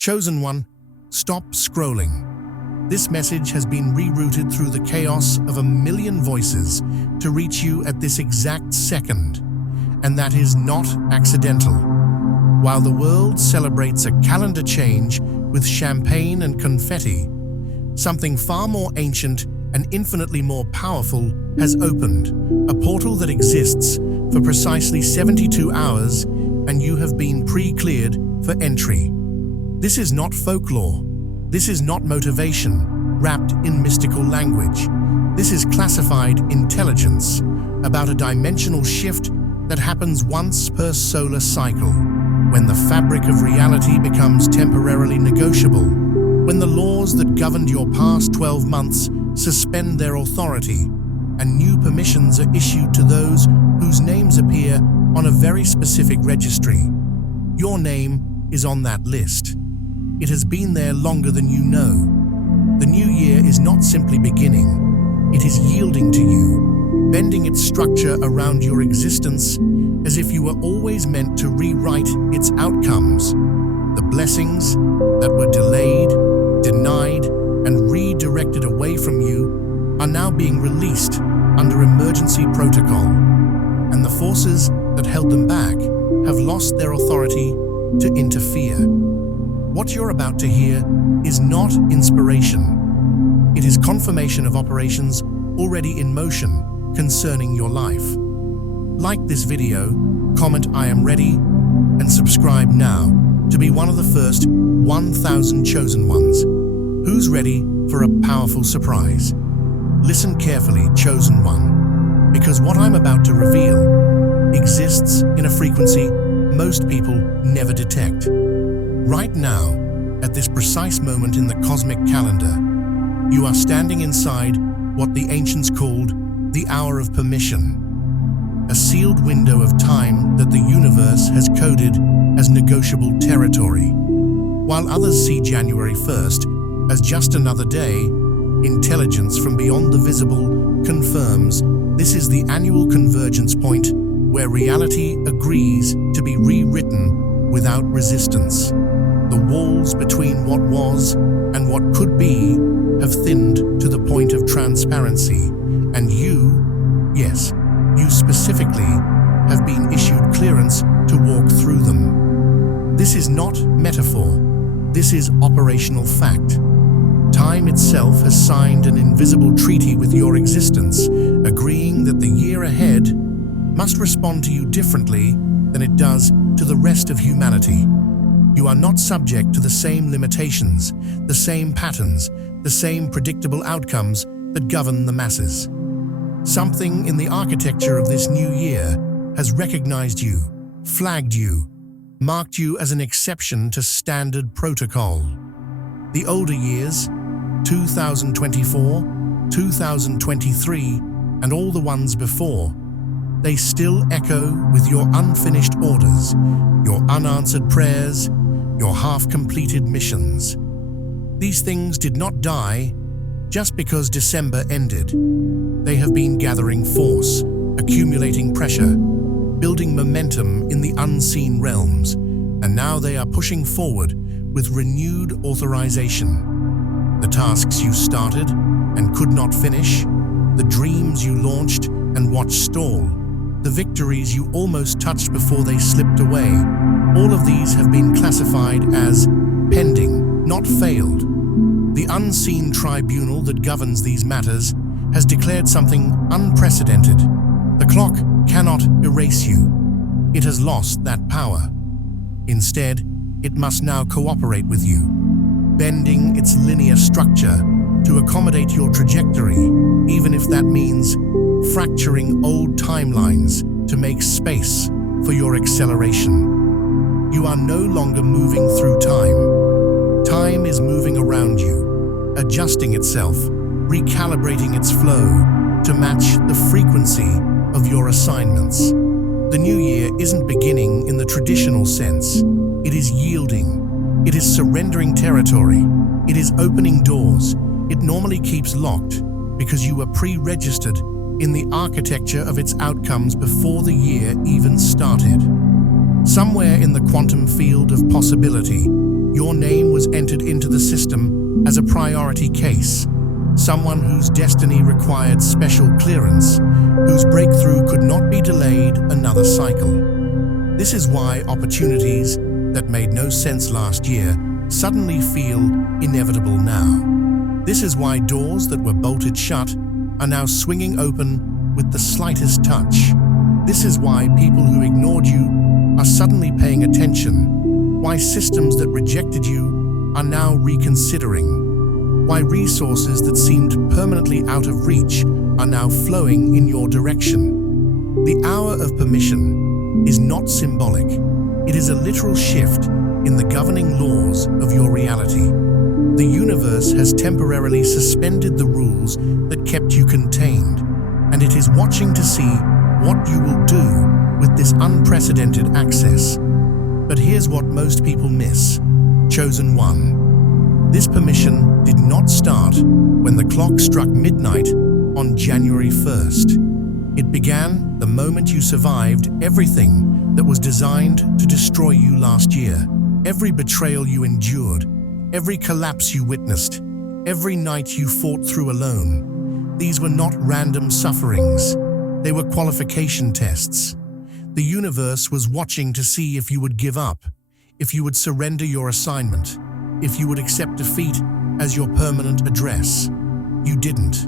Chosen one, stop scrolling. This message has been rerouted through the chaos of a million voices to reach you at this exact second, and that is not accidental. While the world celebrates a calendar change with champagne and confetti, something far more ancient and infinitely more powerful has opened, a portal that exists for precisely 72 hours, and you have been pre-cleared for entry. This is not folklore. This is not motivation wrapped in mystical language. This is classified intelligence about a dimensional shift that happens once per solar cycle, when the fabric of reality becomes temporarily negotiable, when the laws that governed your past 12 months suspend their authority, and new permissions are issued to those whose names appear on a very specific registry. Your name is on that list. It has been there longer than you know. The new year is not simply beginning, it is yielding to you, bending its structure around your existence as if you were always meant to rewrite its outcomes. The blessings that were delayed, denied, and redirected away from you are now being released under emergency protocol, and the forces that held them back have lost their authority to interfere. What you're about to hear is not inspiration. It is confirmation of operations already in motion concerning your life. Like this video, comment "I am ready," and subscribe now to be one of the first 1,000 chosen ones. Who's ready for a powerful surprise? Listen carefully, chosen one, because what I'm about to reveal exists in a frequency most people never detect. Right now, at this precise moment in the cosmic calendar, you are standing inside what the ancients called the hour of permission, a sealed window of time that the universe has coded as negotiable territory. While others see January 1st as just another day, intelligence from beyond the visible confirms this is the annual convergence point where reality agrees to be rewritten without resistance. The walls between what was and what could be have thinned to the point of transparency, and you, yes, you specifically, have been issued clearance to walk through them. This is not metaphor, this is operational fact. Time itself has signed an invisible treaty with your existence, agreeing that the year ahead must respond to you differently than it does to the rest of humanity. You are not subject to the same limitations, the same patterns, the same predictable outcomes that govern the masses. Something in the architecture of this new year has recognized you, flagged you, marked you as an exception to standard protocol. The older years, 2024, 2023, and all the ones before, they still echo with your unfinished orders, your unanswered prayers, your half-completed missions. These things did not die just because December ended. They have been gathering force, accumulating pressure, building momentum in the unseen realms, and now they are pushing forward with renewed authorization. The tasks you started and could not finish, the dreams you launched and watched stall, the victories you almost touched before they slipped away, all of these have been classified as pending, not failed. The unseen tribunal that governs these matters has declared something unprecedented. The clock cannot erase you. It has lost that power. Instead, it must now cooperate with you, bending its linear structure to accommodate your trajectory, even if that means fracturing old timelines to make space for your acceleration. You are no longer moving through time. Time is moving around you, adjusting itself, recalibrating its flow to match the frequency of your assignments. The new year isn't beginning in the traditional sense. It is yielding. It is surrendering territory. It is opening doors it normally keeps locked because you were pre-registered in the architecture of its outcomes before the year even started. Somewhere in the quantum field of possibility, your name was entered into the system as a priority case, someone whose destiny required special clearance, whose breakthrough could not be delayed another cycle. This is why opportunities that made no sense last year suddenly feel inevitable now. This is why doors that were bolted shut are now swinging open with the slightest touch. This is why people who ignored you are suddenly paying attention, why systems that rejected you are now reconsidering, why resources that seemed permanently out of reach are now flowing in your direction. The hour of permission is not symbolic. It is a literal shift in the governing laws of your reality. The universe has temporarily suspended the rules that kept you contained, and it is watching to see what you will do with this unprecedented access. But here's what most people miss. Chosen one. This permission did not start when the clock struck midnight on January 1st. It began the moment you survived everything that was designed to destroy you last year. Every betrayal you endured, every collapse you witnessed, every night you fought through alone. These were not random sufferings. They were qualification tests. The universe was watching to see if you would give up, if you would surrender your assignment, if you would accept defeat as your permanent address. You didn't.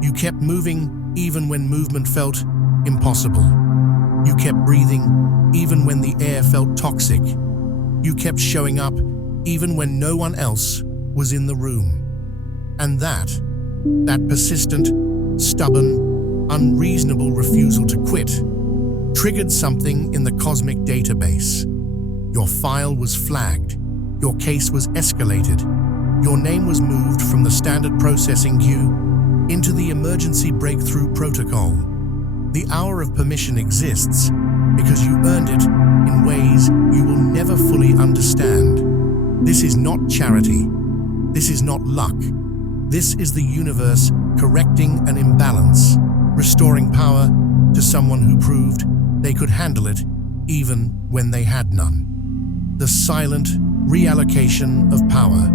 You kept moving even when movement felt impossible. You kept breathing even when the air felt toxic. You kept showing up even when no one else was in the room. And that persistent, stubborn, unreasonable refusal to quit triggered something in the cosmic database. Your file was flagged. Your case was escalated. Your name was moved from the standard processing queue into the emergency breakthrough protocol. The hour of permission exists because you earned it in ways you will never fully understand. This is not charity. This is not luck. This is the universe correcting an imbalance, restoring power to someone who proved they could handle it even when they had none. The silent reallocation of power.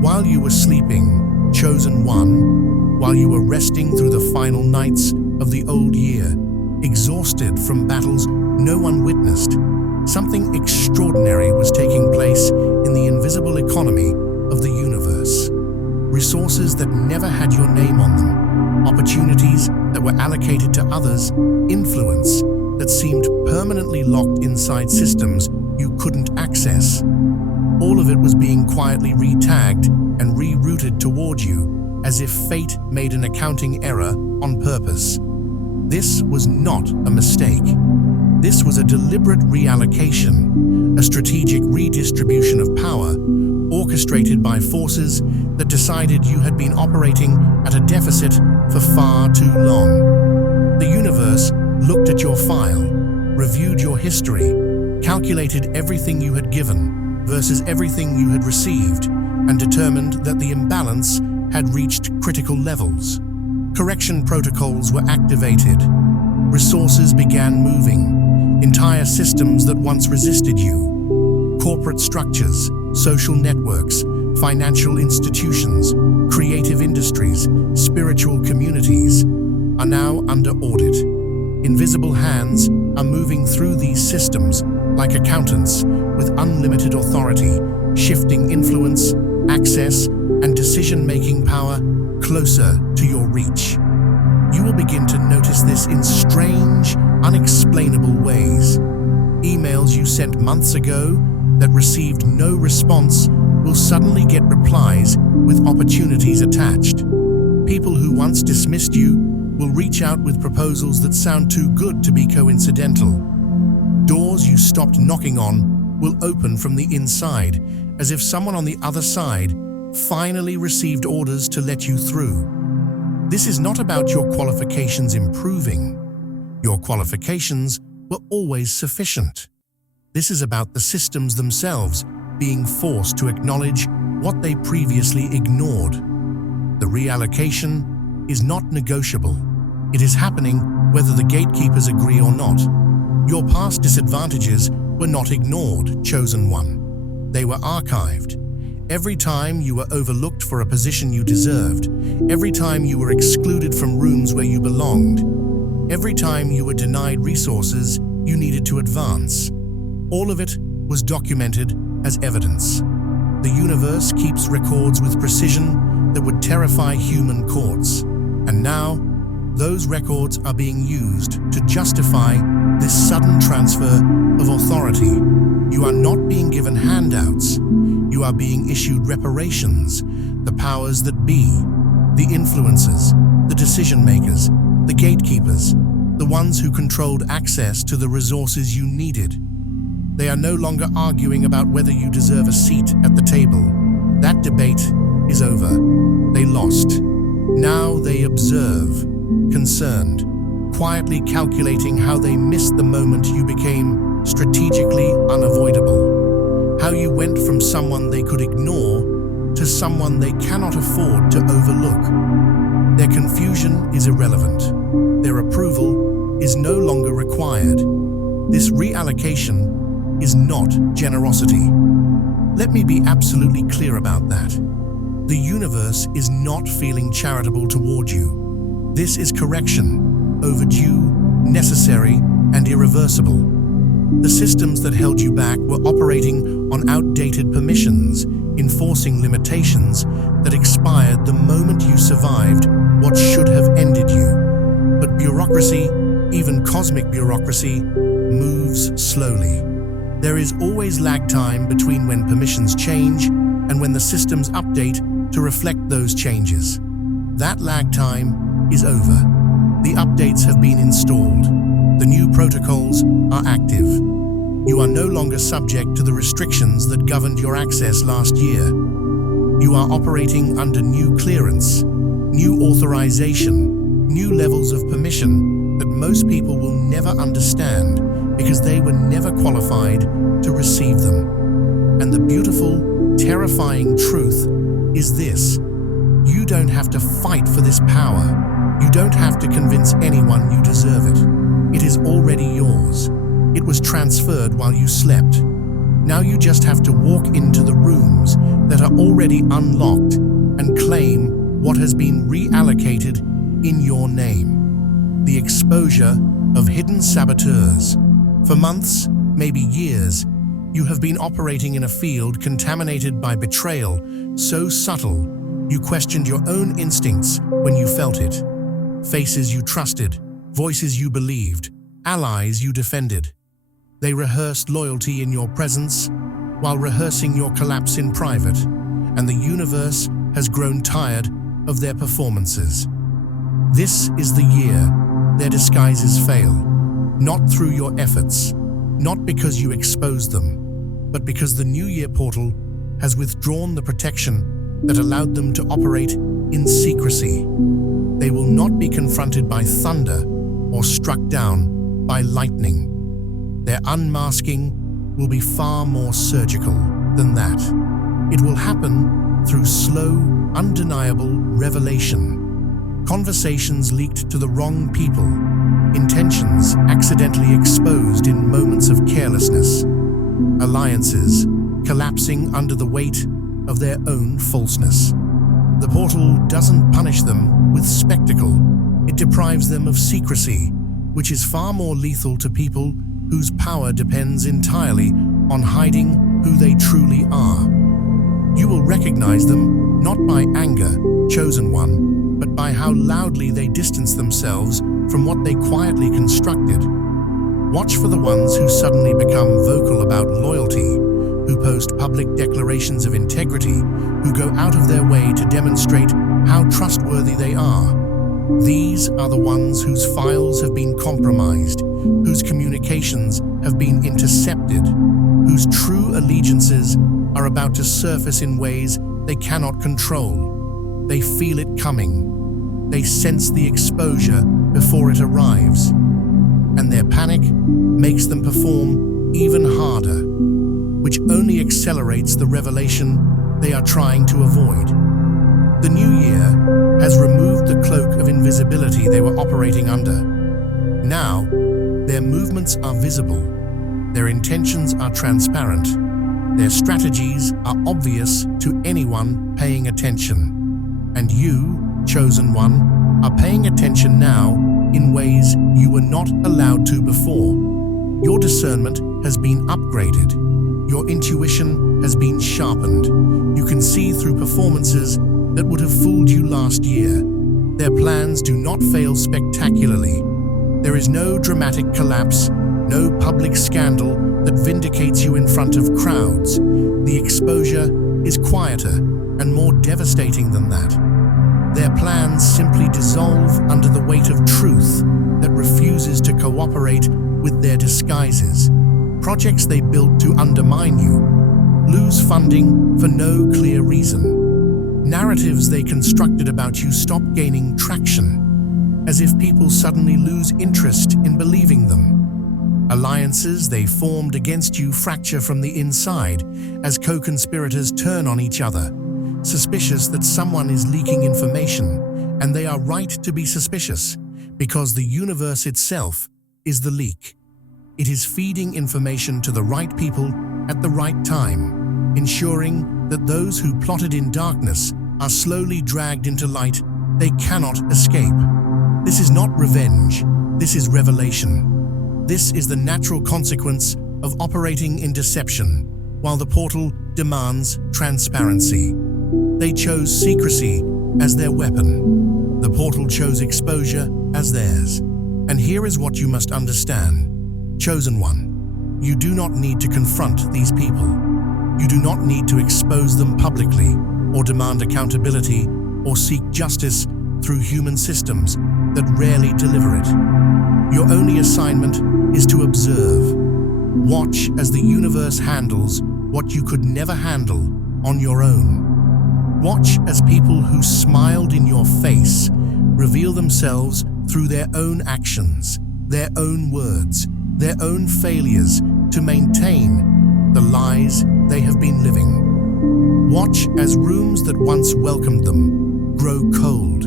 While you were sleeping, chosen one, while you were resting through the final nights of the old year, exhausted from battles no one witnessed, something extraordinary was taking place in the invisible economy of the universe. Resources that never had your name on them, opportunities that were allocated to others, influence that seemed permanently locked inside systems you couldn't access. All of it was being quietly re-tagged and rerouted toward you, as if fate made an accounting error on purpose. This was not a mistake. This was a deliberate reallocation, a strategic redistribution of power, orchestrated by forces that decided you had been operating at a deficit for far too long. The universe looked at your file, reviewed your history, calculated everything you had given versus everything you had received, and determined that the imbalance had reached critical levels. Correction protocols were activated. Resources began moving. Entire systems that once resisted you. Corporate structures, social networks, financial institutions, creative industries, spiritual communities are now under audit. Invisible hands are moving through these systems like accountants with unlimited authority, shifting influence, access, and decision-making power closer to your reach. You will begin to notice this in strange, unexplainable ways. Emails you sent months ago that received no response will suddenly get replies with opportunities attached. People who once dismissed you will reach out with proposals that sound too good to be coincidental. Doors you stopped knocking on will open from the inside, as if someone on the other side finally received orders to let you through. This is not about your qualifications improving. Your qualifications were always sufficient. This is about the systems themselves being forced to acknowledge what they previously ignored. The reallocation is not negotiable. It is happening whether the gatekeepers agree or not. Your past disadvantages were not ignored, chosen one. They were archived. Every time you were overlooked for a position you deserved, every time you were excluded from rooms where you belonged, every time you were denied resources you needed to advance, all of it was documented as evidence. The universe keeps records with precision that would terrify human courts. And now, those records are being used to justify this sudden transfer of authority. You are not being given handouts. You are being issued reparations. The powers that be, the influencers, the decision makers, the gatekeepers, the ones who controlled access to the resources you needed. They are no longer arguing about whether you deserve a seat at the table. That debate is over. They lost. Now they observe, concerned, quietly calculating how they missed the moment you became strategically unavoidable. How you went from someone they could ignore to someone they cannot afford to overlook. Their confusion is irrelevant. Their approval is no longer required. This reallocation is not generosity. Let me be absolutely clear about that. The universe is not feeling charitable toward you. This is correction, overdue, necessary, and irreversible. The systems that held you back were operating on outdated permissions, enforcing limitations that expired the moment you survived what should have ended you. But bureaucracy, even cosmic bureaucracy, moves slowly. There is always lag time between when permissions change and when the systems update to reflect those changes. That lag time is over. The updates have been installed. The new protocols are active. You are no longer subject to the restrictions that governed your access last year. You are operating under new clearance, new authorization, new levels of permission that most people will never understand because they were never qualified to receive them. And the beautiful, terrifying truth is this: you don't have to fight for this power. You don't have to convince anyone you deserve it. It is already yours. It was transferred while you slept. Now you just have to walk into the rooms that are already unlocked and claim what has been reallocated in your name. The exposure of hidden saboteurs. For months, maybe years, you have been operating in a field contaminated by betrayal, so subtle you questioned your own instincts when you felt it. Faces you trusted, voices you believed, allies you defended. They rehearsed loyalty in your presence while rehearsing your collapse in private, and the universe has grown tired of their performances. This is the year their disguises fail, not through your efforts, not because you exposed them, but because the New Year portal has withdrawn the protection that allowed them to operate in secrecy. They will not be confronted by thunder or struck down by lightning. Their unmasking will be far more surgical than that. It will happen through slow, undeniable revelation. Conversations leaked to the wrong people. Intentions accidentally exposed in moments of carelessness. Alliances collapsing under the weight of their own falseness. The portal doesn't punish them with spectacle. It deprives them of secrecy, which is far more lethal to people whose power depends entirely on hiding who they truly are. You will recognize them not by anger, chosen one, but by how loudly they distance themselves from what they quietly constructed. Watch for the ones who suddenly become vocal about loyalty, who post public declarations of integrity, who go out of their way to demonstrate how trustworthy they are. These are the ones whose files have been compromised, whose communications have been intercepted, whose true allegiances are about to surface in ways they cannot control. They feel it coming. They sense the exposure before it arrives. And their panic makes them perform even harder, which only accelerates the revelation they are trying to avoid. The new year has removed the cloak of invisibility they were operating under. Now, their movements are visible, their intentions are transparent, Their strategies are obvious to anyone paying attention. And you, chosen one, are paying attention now in ways you were not allowed to before. Your discernment has been upgraded. Your intuition has been sharpened. You can see through performances that would have fooled you last year. Their plans do not fail spectacularly. There is no dramatic collapse, no public scandal that vindicates you in front of crowds. The exposure is quieter and more devastating than that. Their plans simply dissolve under the weight of truth that refuses to cooperate with their disguises. Projects they built to undermine you lose funding for no clear reason. Narratives they constructed about you stop gaining traction, as if people suddenly lose interest in believing them. Alliances they formed against you fracture from the inside as co-conspirators turn on each other, suspicious that someone is leaking information, and they are right to be suspicious, because the universe itself is the leak. It is feeding information to the right people at the right time, ensuring that those who plotted in darkness are slowly dragged into light they cannot escape. This is not revenge, this is revelation. This is the natural consequence of operating in deception, while the portal demands transparency. They chose secrecy as their weapon. The portal chose exposure as theirs. And here is what you must understand. Chosen one, you do not need to confront these people. You do not need to expose them publicly, or demand accountability, or seek justice through human systems that rarely deliver it. Your only assignment is to observe. Watch as the universe handles what you could never handle on your own. Watch as people who smiled in your face reveal themselves through their own actions, their own words, their own failures to maintain the lies they have been living. Watch as rooms that once welcomed them grow cold.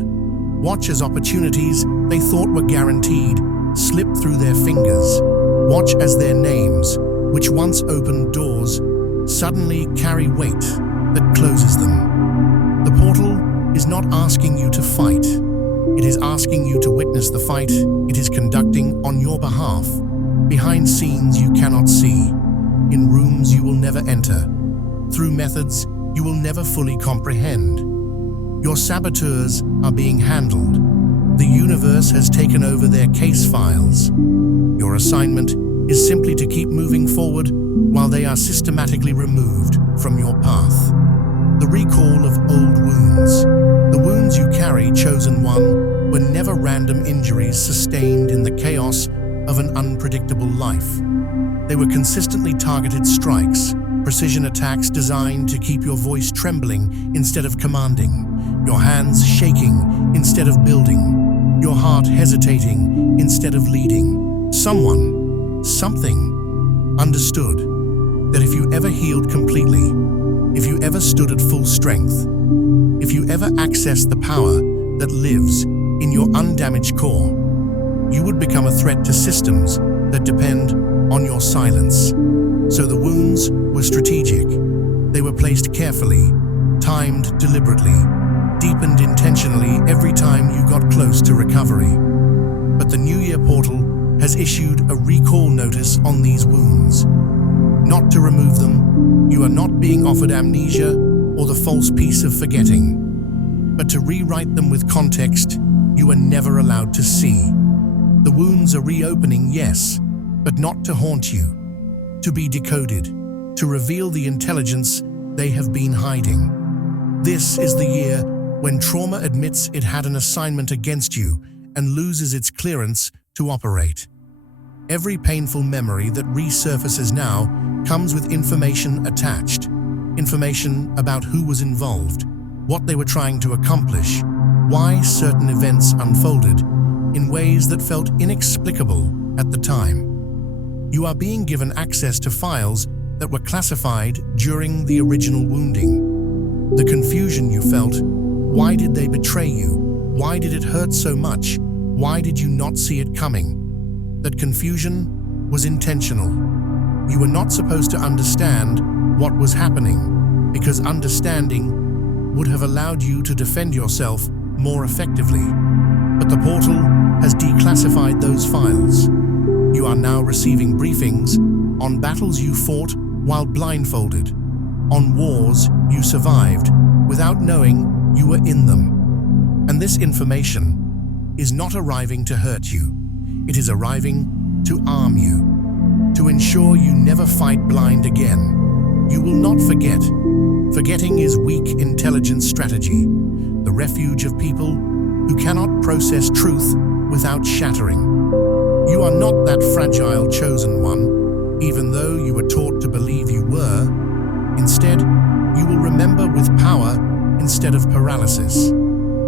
Watch as opportunities they thought were guaranteed slip through their fingers. Watch as their names, which once opened doors, suddenly carry weight that closes them. The portal is not asking you to fight. It is asking you to witness the fight it is conducting on your behalf, behind scenes you cannot see, in rooms you will never enter, through methods you will never fully comprehend. Your saboteurs are being handled. The universe has taken over their case files. Your assignment is simply to keep moving forward while they are systematically removed from your path. The recall of old wounds. The wounds you carry, chosen one, were never random injuries sustained in the chaos of an unpredictable life. They were consistently targeted strikes, precision attacks designed to keep your voice trembling instead of commanding, your hands shaking instead of building, your heart hesitating instead of leading. Someone, something, understood that if you ever healed completely, if you ever stood at full strength, if you ever accessed the power that lives in your undamaged core, you would become a threat to systems that depend on your silence. So the wounds were strategic. They were placed carefully, timed deliberately, deepened intentionally every time you got close to recovery. But the New Year portal has issued a recall notice on these wounds. Not to remove them, you are not being offered amnesia or the false peace of forgetting, but to rewrite them with context you were never allowed to see. The wounds are reopening, yes, but not to haunt you, to be decoded, to reveal the intelligence they have been hiding. This is the year when trauma admits it had an assignment against you and loses its clearance to operate. Every painful memory that resurfaces now comes with information attached. Information about who was involved, what they were trying to accomplish, why certain events unfolded in ways that felt inexplicable at the time. You are being given access to files that were classified during the original wounding. The confusion you felt, why did they betray you? Why did it hurt so much? Why did you not see it coming? That confusion was intentional. You were not supposed to understand what was happening, because understanding would have allowed you to defend yourself more effectively. But the portal has declassified those files. You are now receiving briefings on battles you fought while blindfolded, on wars you survived without knowing you were in them. And this information is not arriving to hurt you. It is arriving to arm you, to ensure you never fight blind again. You will not forget. Forgetting is weak intelligence strategy, the refuge of people who cannot process truth without shattering. You are not that fragile chosen one, even though you were taught to believe you were. Instead, you will remember with power instead of paralysis.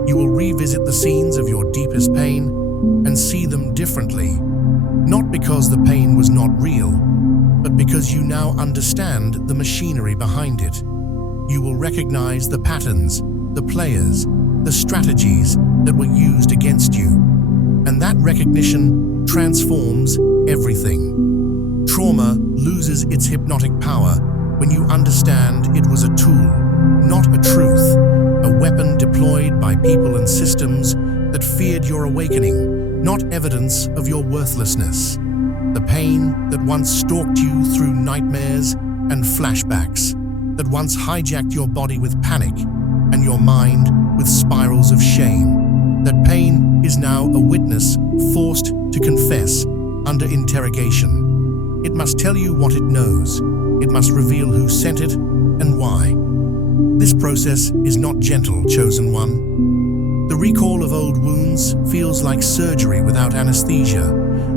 You will revisit the scenes of your deepest pain and see them differently, not because the pain was not real, but because you now understand the machinery behind it. You will recognize the patterns, the players, the strategies that were used against you, and that recognition transforms everything. Trauma loses its hypnotic power when you understand it was a tool, not a truth, a weapon deployed by people and systems that feared your awakening, not evidence of your worthlessness. The pain that once stalked you through nightmares and flashbacks, that once hijacked your body with panic and your mind with spirals of shame. That pain is now a witness forced to confess under interrogation. It must tell you what it knows. It must reveal who sent it and why. This process is not gentle, chosen one. The recall of old wounds feels like surgery without anesthesia,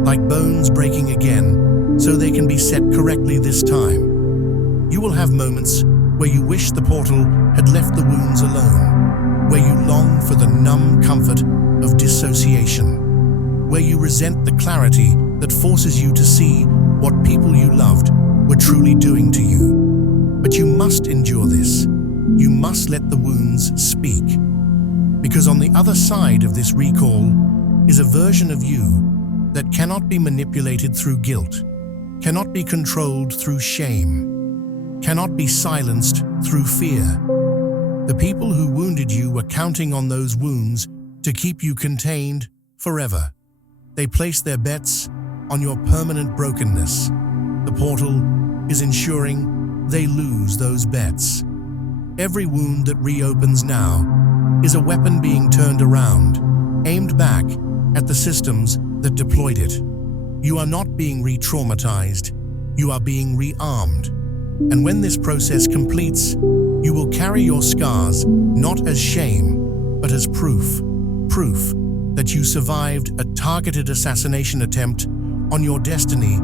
like bones breaking again, so they can be set correctly this time. You will have moments where you wish the portal had left the wounds alone, where you long for the numb comfort of dissociation, where you resent the clarity that forces you to see what people you loved were truly doing to you. But you must endure this. You must let the wounds speak. Because on the other side of this recall is a version of you that cannot be manipulated through guilt, cannot be controlled through shame, cannot be silenced through fear. The people who wounded you were counting on those wounds to keep you contained forever. They placed their bets on your permanent brokenness. The portal is ensuring they lose those bets. Every wound that reopens now is a weapon being turned around, aimed back at the systems that deployed it. You are not being re-traumatized, you are being rearmed. And when this process completes, you will carry your scars not as shame, but as proof. Proof that you survived a targeted assassination attempt on your destiny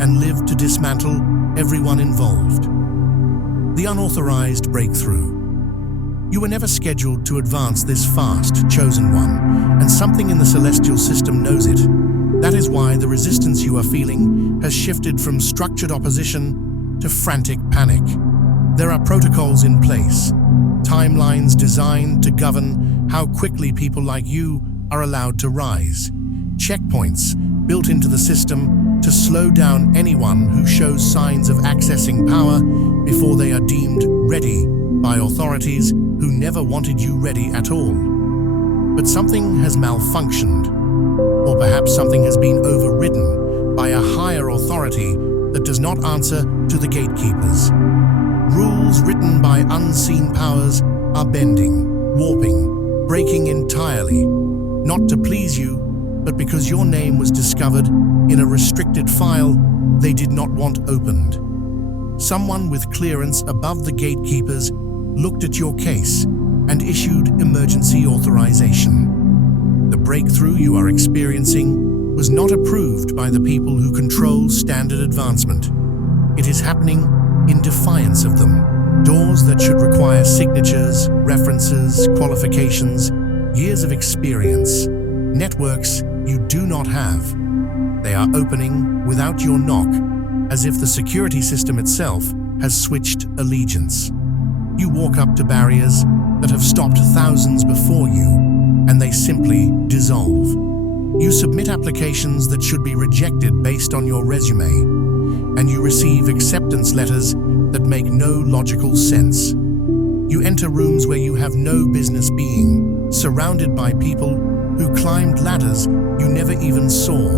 and lived to dismantle everyone involved. The unauthorized breakthrough. You were never scheduled to advance this fast, chosen one, and something in the celestial system knows it. That is why the resistance you are feeling has shifted from structured opposition to frantic panic. There are protocols in place, timelines designed to govern how quickly people like you are allowed to rise, checkpoints built into the system to slow down anyone who shows signs of accessing power before they are deemed ready by authorities who never wanted you ready at all. But something has malfunctioned, or perhaps something has been overridden by a higher authority that does not answer to the gatekeepers. Rules written by unseen powers are bending, warping, breaking entirely, not to please you, but because your name was discovered in a restricted file they did not want opened. Someone with clearance above the gatekeepers looked at your case and issued emergency authorization. The breakthrough you are experiencing was not approved by the people who control standard advancement. It is happening in defiance of them. Doors that should require signatures, references, qualifications, years of experience, networks you do not have. They are opening without your knock, as if the security system itself has switched allegiance. You walk up to barriers that have stopped thousands before you, and they simply dissolve. You submit applications that should be rejected based on your resume, and you receive acceptance letters that make no logical sense. You enter rooms where you have no business being, surrounded by people who climbed ladders you never even saw,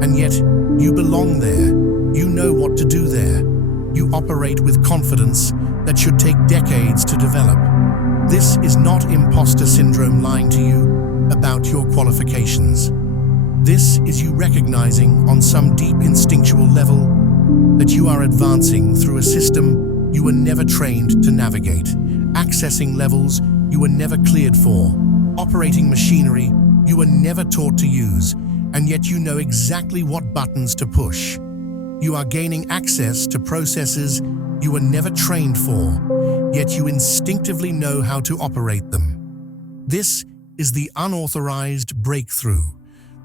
and yet you belong there. You know what to do there. You operate with confidence that should take decades to develop. This is not imposter syndrome lying to you about your qualifications. This is you recognizing on some deep instinctual level that you are advancing through a system you were never trained to navigate, accessing levels you were never cleared for, operating machinery you were never taught to use, and yet you know exactly what buttons to push. You are gaining access to processes you were never trained for, yet you instinctively know how to operate them. This is the unauthorized breakthrough,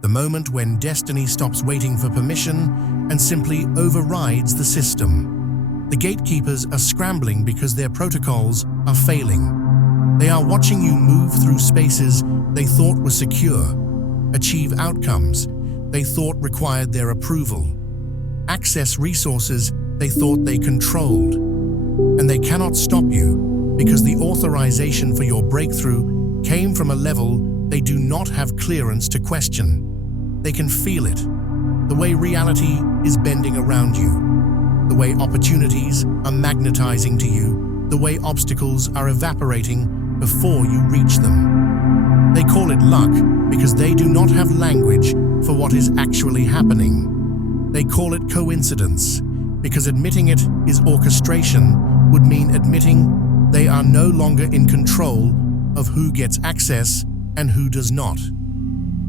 the moment when destiny stops waiting for permission and simply overrides the system. The gatekeepers are scrambling because their protocols are failing. They are watching you move through spaces they thought were secure, achieve outcomes they thought required their approval, access resources they thought they controlled. And they cannot stop you because the authorization for your breakthrough came from a level they do not have clearance to question. They can feel it, the way reality is bending around you, the way opportunities are magnetizing to you, the way obstacles are evaporating before you reach them. They call it luck because they do not have language for what is actually happening. They call it coincidence because admitting it is orchestration would mean admitting they are no longer in control of who gets access and who does not.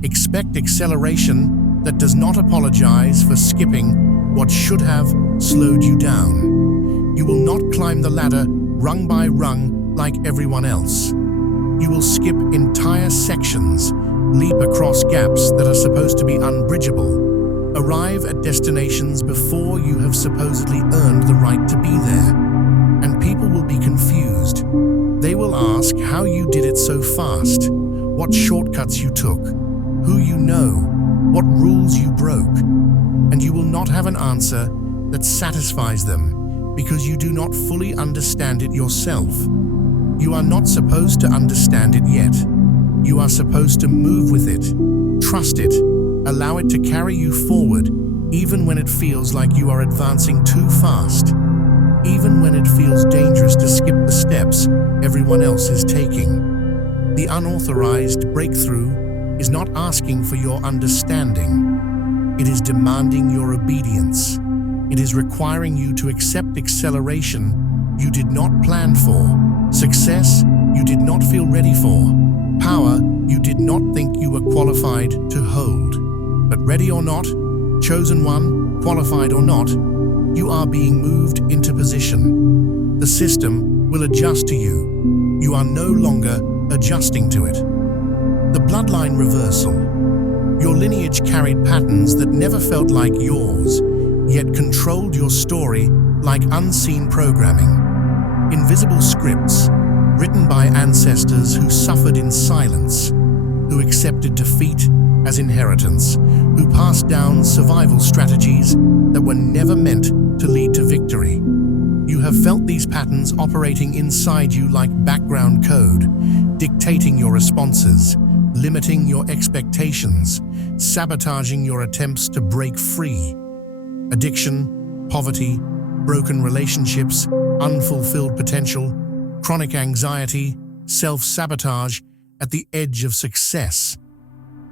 Expect acceleration that does not apologize for skipping what should have slowed you down. You will not climb the ladder rung by rung like everyone else. You will skip entire sections, leap across gaps that are supposed to be unbridgeable, arrive at destinations before you have supposedly earned the right to be there. And people will be confused. They will ask how you did it so fast, what shortcuts you took, who you know, what rules you broke, and you will not have an answer that satisfies them because you do not fully understand it yourself. You are not supposed to understand it yet. You are supposed to move with it, trust it, allow it to carry you forward, even when it feels like you are advancing too fast, even when it feels dangerous to skip the steps everyone else is taking. The unauthorized breakthrough is not asking for your understanding. It is demanding your obedience. It is requiring you to accept acceleration you did not plan for, success you did not feel ready for, power you did not think you were qualified to hold. But ready or not, chosen one, qualified or not, you are being moved into position. The system will adjust to you. You are no longer adjusting to it. The bloodline reversal. Your lineage carried patterns that never felt like yours, yet controlled your story like unseen programming. Invisible scripts, written by ancestors who suffered in silence, who accepted defeat as inheritance, who passed down survival strategies that were never meant to lead to victory. You have felt these patterns operating inside you like background code, dictating your responses, limiting your expectations, sabotaging your attempts to break free. Addiction, poverty, broken relationships, unfulfilled potential, chronic anxiety, self-sabotage at the edge of success.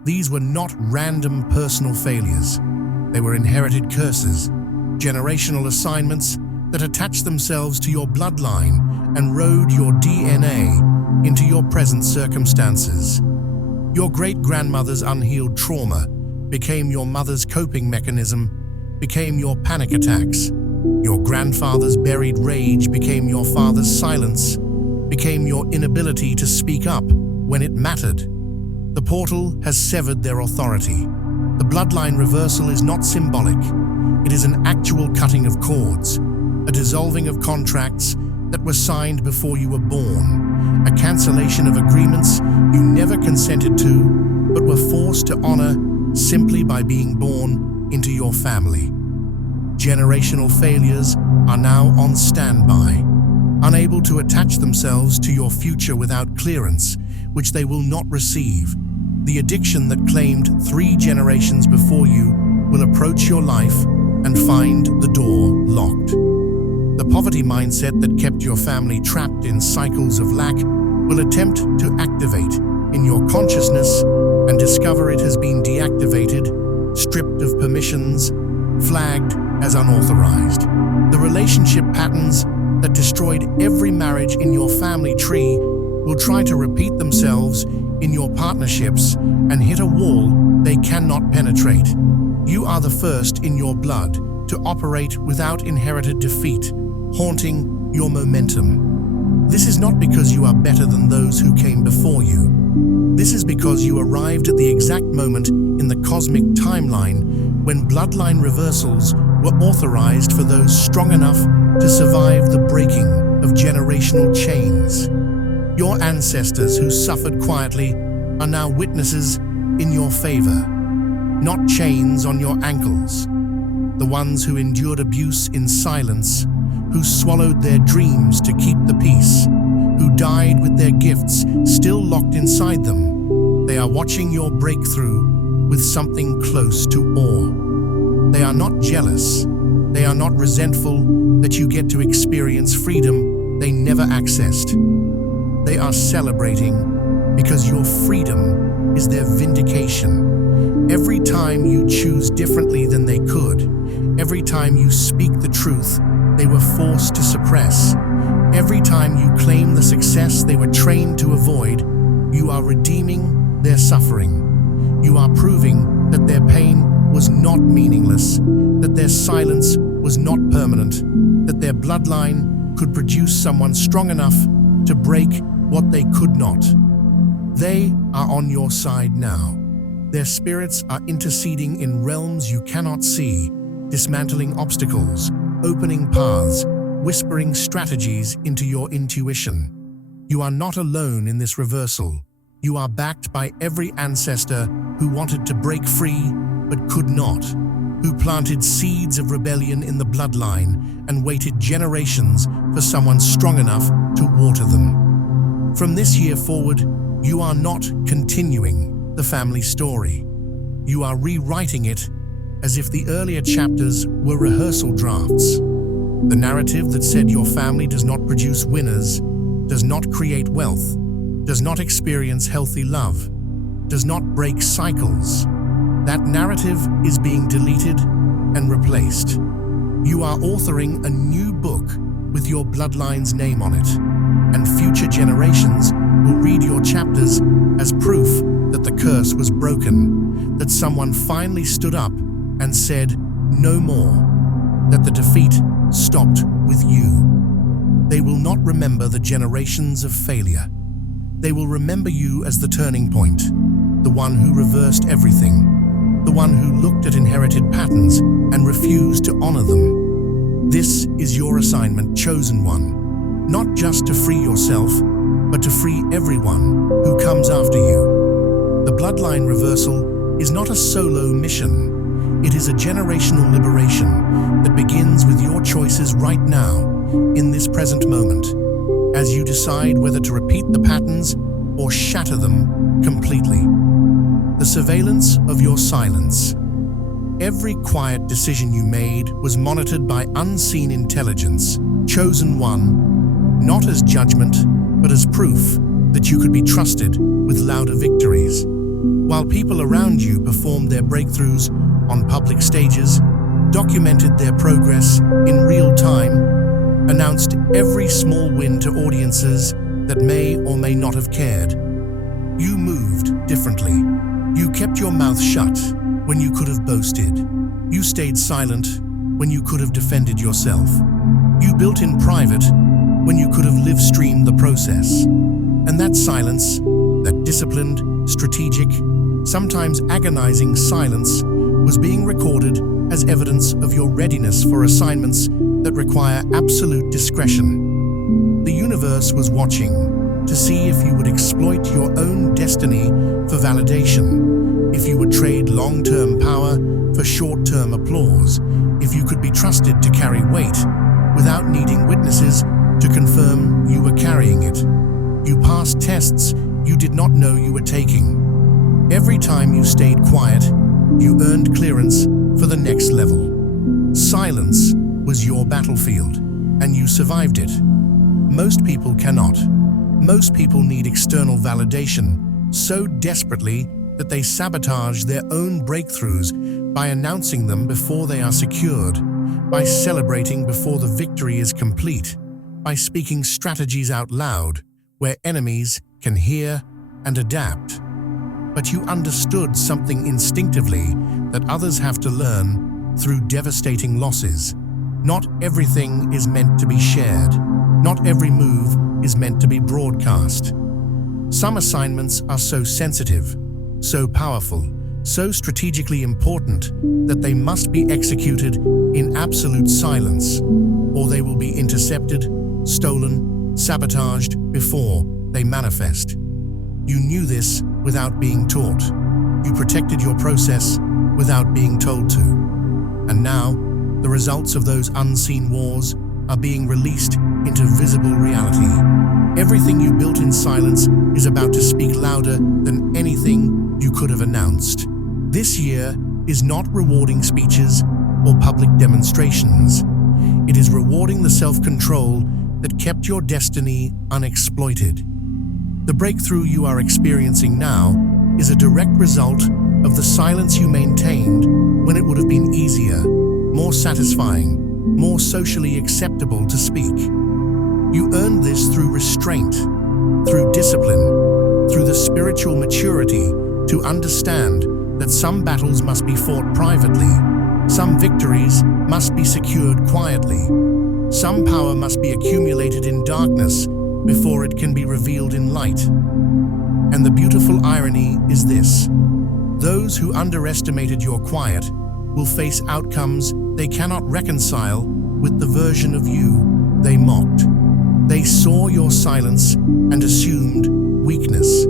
These were not random personal failures. They were inherited curses, generational assignments that attached themselves to your bloodline and rode your DNA into your present circumstances. Your great-grandmother's unhealed trauma became your mother's coping mechanism, became your panic attacks. Your grandfather's buried rage became your father's silence, became your inability to speak up when it mattered. The portal has severed their authority. The bloodline reversal is not symbolic. It is an actual cutting of cords, a dissolving of contracts that were signed before you were born, a cancellation of agreements you never consented to but were forced to honor simply by being born into your family. Generational failures are now on standby, unable to attach themselves to your future without clearance, which they will not receive. The addiction that claimed 3 generations before you will approach your life and find the door locked. The poverty mindset that kept your family trapped in cycles of lack will attempt to activate in your consciousness and discover it has been deactivated, stripped of permissions, flagged as unauthorized. The relationship patterns that destroyed every marriage in your family tree will try to repeat themselves in your partnerships and hit a wall they cannot penetrate. You are the first in your blood to operate without inherited defeat, haunting your momentum. This is not because you are better than those who came before you. This is because you arrived at the exact moment in the cosmic timeline when bloodline reversals were authorized for those strong enough to survive the breaking of generational chains. Your ancestors who suffered quietly are now witnesses in your favor, not chains on your ankles. The ones who endured abuse in silence, who swallowed their dreams to keep the peace, who died with their gifts still locked inside them. They are watching your breakthrough with something close to awe. They are not jealous. They are not resentful that you get to experience freedom they never accessed. They are celebrating because your freedom is their vindication. Every time you choose differently than they could, every time you speak the truth they were forced to suppress, every time you claim the success they were trained to avoid, you are redeeming their suffering. You are proving that their pain was not meaningless, that their silence was not permanent, that their bloodline could produce someone strong enough to break what they could not. They are on your side now. Their spirits are interceding in realms you cannot see, dismantling obstacles, opening paths, whispering strategies into your intuition. You are not alone in this reversal. You are backed by every ancestor who wanted to break free but could not, who planted seeds of rebellion in the bloodline and waited generations for someone strong enough to water them. From this year forward, you are not continuing the family story. You are rewriting it as if the earlier chapters were rehearsal drafts. The narrative that said your family does not produce winners, does not create wealth, does not experience healthy love, does not break cycles. That narrative is being deleted and replaced. You are authoring a new book with your bloodline's name on it, and future generations will read your chapters as proof that the curse was broken, that someone finally stood up and said, "No more," that the defeat stopped with you. They will not remember the generations of failure. They will remember you as the turning point, the one who reversed everything, the one who looked at inherited patterns and refused to honor them. This is your assignment, chosen one, not just to free yourself, but to free everyone who comes after you. The bloodline reversal is not a solo mission. It is a generational liberation that begins with your choices right now, in this present moment, as you decide whether to repeat the patterns or shatter them completely. The surveillance of your silence. Every quiet decision you made was monitored by unseen intelligence, chosen one, not as judgment, but as proof that you could be trusted with louder victories. While people around you performed their breakthroughs on public stages, documented their progress in real time, announced every small win to audiences that may or may not have cared. You moved differently. You kept your mouth shut when you could have boasted. You stayed silent when you could have defended yourself. You built in private when you could have live-streamed the process. And that silence, that disciplined, strategic, sometimes agonizing silence, was being recorded as evidence of your readiness for assignments that require absolute discretion. The universe was watching to see if you would exploit your own destiny for validation, if you would trade long-term power for short-term applause, if you could be trusted to carry weight without needing witnesses to confirm you were carrying it. You passed tests you did not know you were taking. Every time you stayed quiet, you earned clearance for the next level. Silence was your battlefield, and you survived it. Most people cannot. Most people need external validation so desperately that they sabotage their own breakthroughs by announcing them before they are secured, by celebrating before the victory is complete, by speaking strategies out loud where enemies can hear and adapt. But you understood something instinctively that others have to learn through devastating losses. Not everything is meant to be shared. Not every move is meant to be broadcast. Some assignments are so sensitive, so powerful, so strategically important that they must be executed in absolute silence, or they will be intercepted, stolen, sabotaged before they manifest. You knew this without being taught. You protected your process without being told to. And now, the results of those unseen wars are being released into visible reality. Everything you built in silence is about to speak louder than anything you could have announced. This year is not rewarding speeches or public demonstrations. It is rewarding the self-control that kept your destiny unexploited. The breakthrough you are experiencing now is a direct result of the silence you maintained when it would have been easier, more satisfying, more socially acceptable to speak. You earned this through restraint, through discipline, through the spiritual maturity to understand that some battles must be fought privately, some victories must be secured quietly, some power must be accumulated in darkness before it can be revealed in light. And the beautiful irony is this: those who underestimated your quiet will face outcomes they cannot reconcile with the version of you they mocked. They saw your silence and assumed weakness.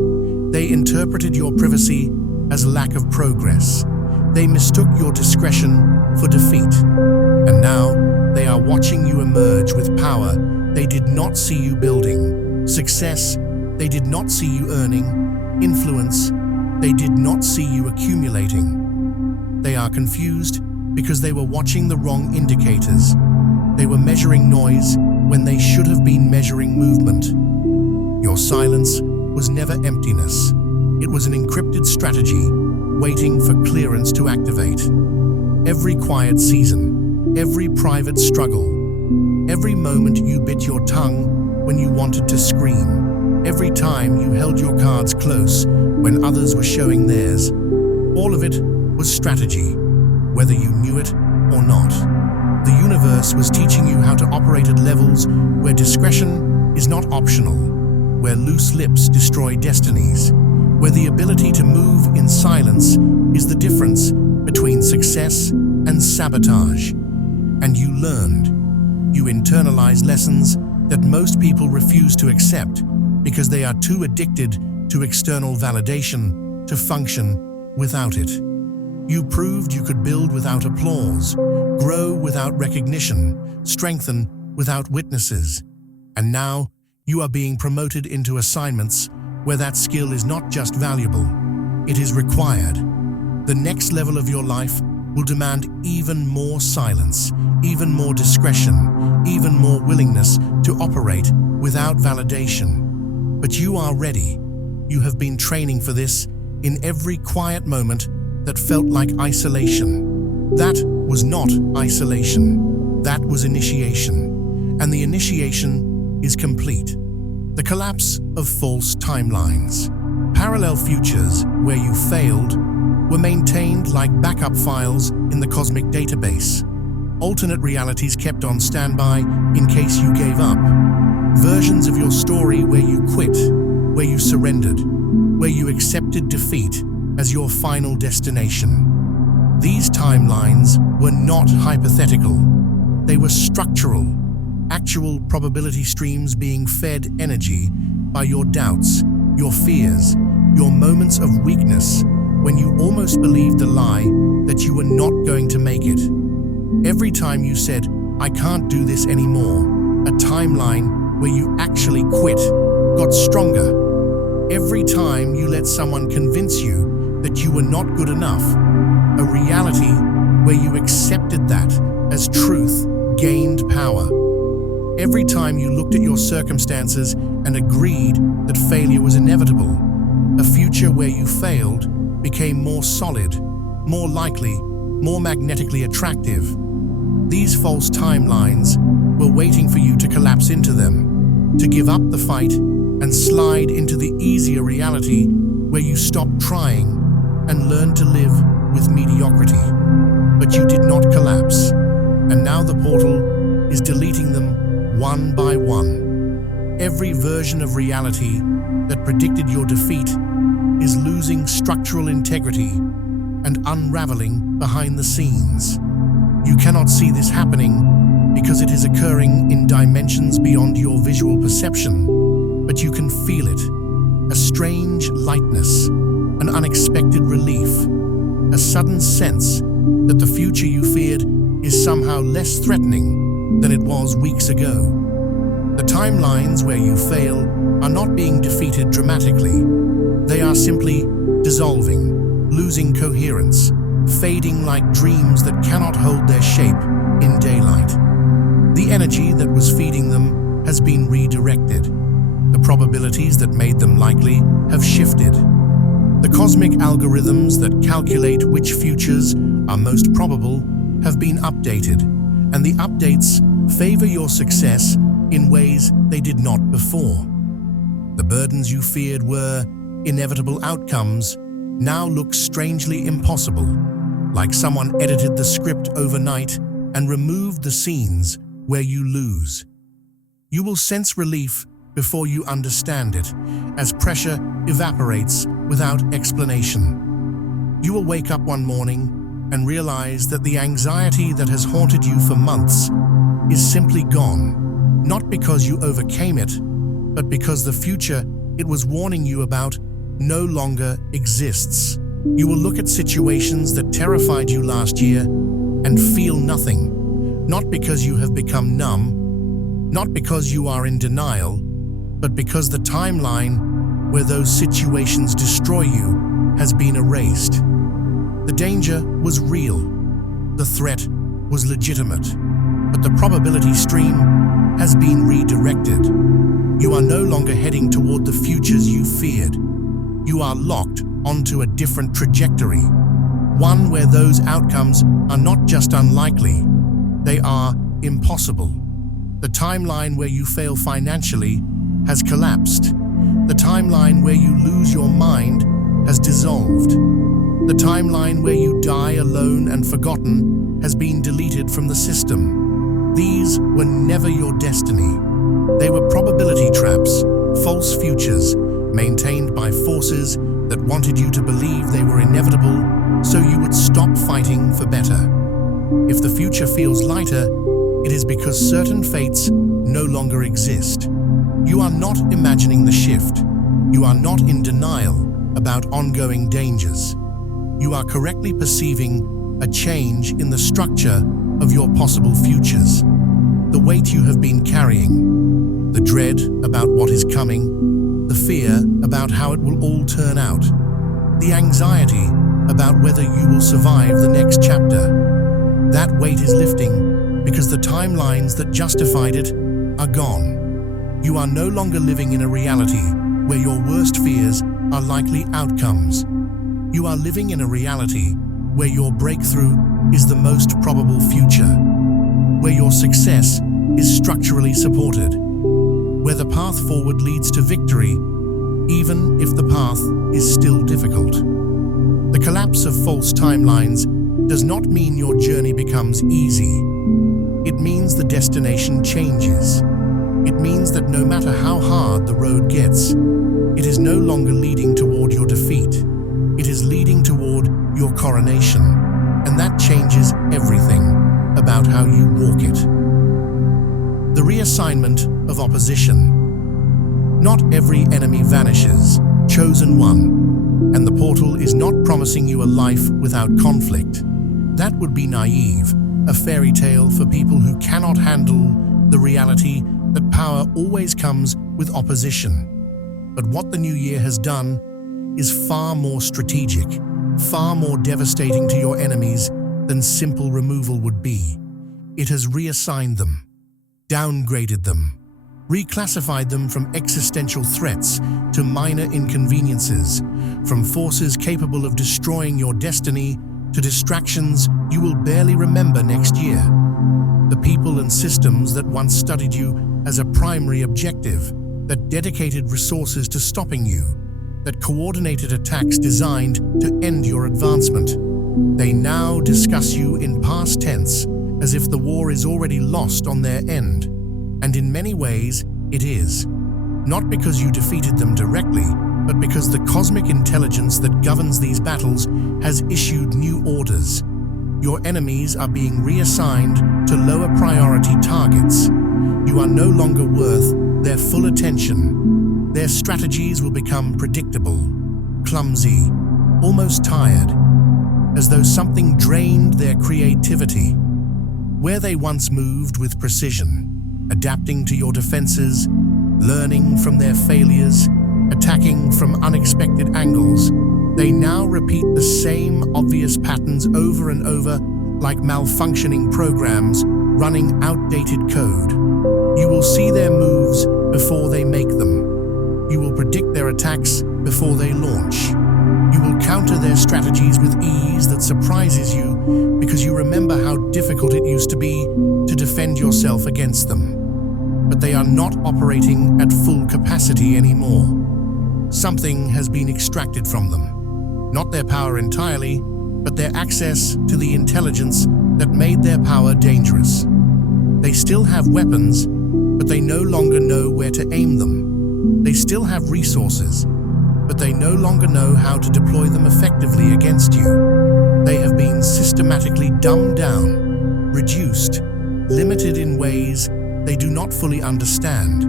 They interpreted your privacy as lack of progress. They mistook your discretion for defeat. And now they are watching you emerge with power they did not see you building, success they did not see you earning, influence they did not see you accumulating. They are confused because they were watching the wrong indicators. They were measuring noise when they should have been measuring movement. Your silence was never emptiness. It was an encrypted strategy waiting for clearance to activate. Every quiet season, every private struggle, every moment you bit your tongue when you wanted to scream, every time you held your cards close when others were showing theirs, all of it was strategy, whether you knew it or not. The universe was teaching you how to operate at levels where discretion is not optional, where loose lips destroy destinies, where the ability to move in silence is the difference between success and sabotage. And you learned. You internalized lessons that most people refuse to accept because they are too addicted to external validation to function without it. You proved you could build without applause, grow without recognition, strengthen without witnesses. And now you are being promoted into assignments where that skill is not just valuable, it is required. The next level of your life will demand even more silence, even more discretion, even more willingness to operate without validation. But you are ready. You have been training for this in every quiet moment that felt like isolation. That was not isolation. That was initiation. And the initiation is complete. The collapse of false timelines. Parallel futures where you failed were maintained like backup files in the cosmic database. Alternate realities kept on standby in case you gave up. Versions of your story where you quit, where you surrendered, where you accepted defeat as your final destination. These timelines were not hypothetical. They were structural, actual probability streams being fed energy by your doubts, your fears, your moments of weakness, when you almost believed the lie that you were not going to make it. Every time you said, "I can't do this anymore," a timeline where you actually quit got stronger. Every time you let someone convince you that you were not good enough, a reality where you accepted that as truth gained power. Every time you looked at your circumstances and agreed that failure was inevitable, a future where you failed became more solid, more likely, more magnetically attractive. These false timelines were waiting for you to collapse into them, to give up the fight and slide into the easier reality where you stopped trying and learned to live with mediocrity. But you did not collapse, and now the portal is deleting them one by one. Every version of reality that predicted your defeat is losing structural integrity and unraveling behind the scenes. You cannot see this happening because it is occurring in dimensions beyond your visual perception, but you can feel it, a strange lightness, an unexpected relief, a sudden sense that the future you feared is somehow less threatening than it was weeks ago. The timelines where you fail are not being defeated dramatically. They are simply dissolving, losing coherence, fading like dreams that cannot hold their shape in daylight. The energy that was feeding them has been redirected. The probabilities that made them likely have shifted. The cosmic algorithms that calculate which futures are most probable have been updated, and the updates favor your success in ways they did not before. The burdens you feared were inevitable outcomes now look strangely impossible, like someone edited the script overnight and removed the scenes where you lose. You will sense relief before you understand it, as pressure evaporates without explanation. You will wake up one morning and realize that the anxiety that has haunted you for months is simply gone, not because you overcame it, but because the future it was warning you about no longer exists. You will look at situations that terrified you last year and feel nothing, not because you have become numb, not because you are in denial, but because the timeline where those situations destroy you has been erased. The danger was real, the threat was legitimate, but the probability stream has been redirected. You are no longer heading toward the futures you feared. You are locked onto a different trajectory, one where those outcomes are not just unlikely, they are impossible. The timeline where you fail financially has collapsed. The timeline where you lose your mind has dissolved. The timeline where you die alone and forgotten has been deleted from the system. These were never your destiny. They were probability traps, false futures, maintained by forces that wanted you to believe they were inevitable so you would stop fighting for better. If the future feels lighter, it is because certain fates no longer exist. You are not imagining the shift. You are not in denial about ongoing dangers. You are correctly perceiving a change in the structure of your possible futures. The weight you have been carrying, the dread about what is coming, the fear about how it will all turn out, the anxiety about whether you will survive the next chapter. That weight is lifting because the timelines that justified it are gone. You are no longer living in a reality where your worst fears are likely outcomes. You are living in a reality where your breakthrough is the most probable future, where your success is structurally supported, where the path forward leads to victory, even if the path is still difficult. The collapse of false timelines does not mean your journey becomes easy. It means the destination changes. It means that no matter how hard the road gets, it is no longer leading toward your defeat. It is leading toward your coronation, and that changes everything about how you walk it. The reassignment of opposition. Not every enemy vanishes, chosen one, and and the portal is not promising you a life without conflict. That would be naive, a fairy tale for people who cannot handle the reality that power always comes with opposition. But what the new year has done is far more strategic, far more devastating to your enemies than simple removal would be. It has reassigned them, downgraded them, reclassified them from existential threats to minor inconveniences, from forces capable of destroying your destiny to distractions you will barely remember next year. The people and systems that once studied you as a primary objective, that dedicated resources to stopping you, that coordinated attacks designed to end your advancement, they now discuss you in past tense as if the war is already lost on their end. And in many ways, it is. Not because you defeated them directly, but because the cosmic intelligence that governs these battles has issued new orders. Your enemies are being reassigned to lower priority targets. You are no longer worth their full attention. Their strategies will become predictable, clumsy, almost tired, as though something drained their creativity. Where they once moved with precision, adapting to your defenses, learning from their failures, attacking from unexpected angles, they now repeat the same obvious patterns over and over, like malfunctioning programs running outdated code. You will see their moves before they make them. You will predict their attacks before they launch. You will counter their strategies with ease that surprises you because you remember how difficult it used to be to defend yourself against them. But they are not operating at full capacity anymore. Something has been extracted from them. Not their power entirely, but their access to the intelligence that made their power dangerous. They still have weapons, but they no longer know where to aim them. They still have resources, but they no longer know how to deploy them effectively against you. They have been systematically dumbed down, reduced, limited in ways they do not fully understand.